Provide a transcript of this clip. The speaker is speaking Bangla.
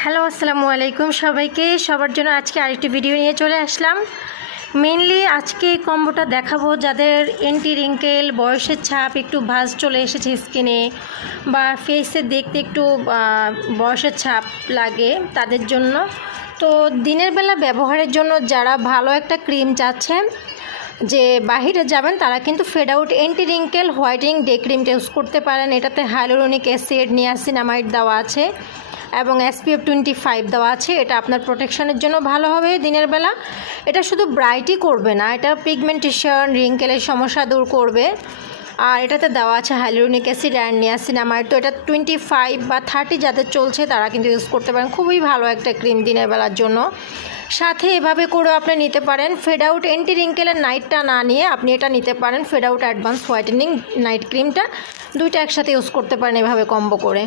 হ্যালো, আসসালামু আলাইকুম সবাইকে। সবার জন্য আজকে আরেকটি ভিডিও নিয়ে চলে আসলাম। মেনলি আজকে এই কম্বোটা দেখাবো যাদের এন্টি রিঙ্কেল, বয়সের ছাপ, একটু ভাঁজ চলে এসেছে স্কিনে বা ফেসে দেখতে একটু বয়সের ছাপ লাগে তাদের জন্য। তো দিনের বেলা ব্যবহারের জন্য যারা ভালো একটা ক্রিম চাচ্ছেন যে বাহিরে যাবেন তারা কিন্তু fade out anti wrinkle whitening day ক্রিমটা ইউজ করতে পারেন। এটাতে হাইলোরনিক অ্যাসিড, নিয়াসিনামাইড দেওয়া আছে এবং SPF 25 দেওয়া আছে। এটা আপনার প্রোটেকশনের জন্য ভালো হবে দিনের বেলা। এটা শুধু ব্রাইটই করবে না, এটা পিগমেন্টেশন, রিঙ্কেলের সমস্যা দূর করবে। আর এটাতে দেওয়া আছে হাইলোরনিক অ্যাসিড অ্যান্ড নিয়াসিনামাইড। তো এটা 25 বা 30 যাদের চলছে তারা কিন্তু ইউজ করতে পারেন। খুবই ভালো একটা ক্রিম দিনের বেলার জন্য। সাথে এভাবে করে আপনি নিতে পারেন ফেড আউট এন্টি রিঙ্কেলের নাইটটা না নিয়ে আপনি এটা নিতে পারেন fade out advance whitening night ক্রিমটা। দুইটা একসাথে ইউজ করতে পারেন এভাবে কম্বো করে।